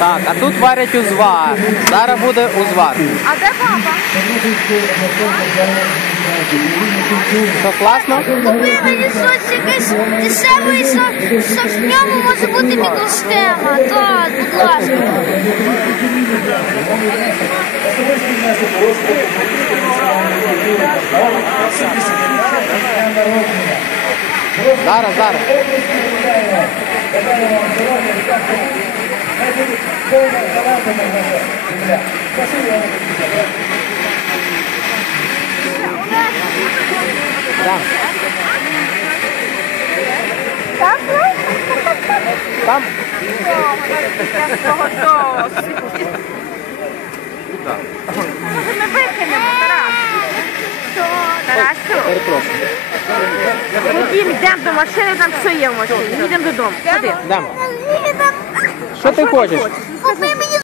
Так, а тут варять узвар. Зараз буде узвар. А де папа? Що класно? Купи мені щось якесь дешеве, що, що в ньому може бути мікросхема. Так, будь ласка. Зараз, зараз. Да. Там Може ми викинемо, Тарас? Тарасю, перепрошую. ходім, йдемо до машини, там все є в машині. Їдемо додому. Ходи. Дам. Що ти хочеш?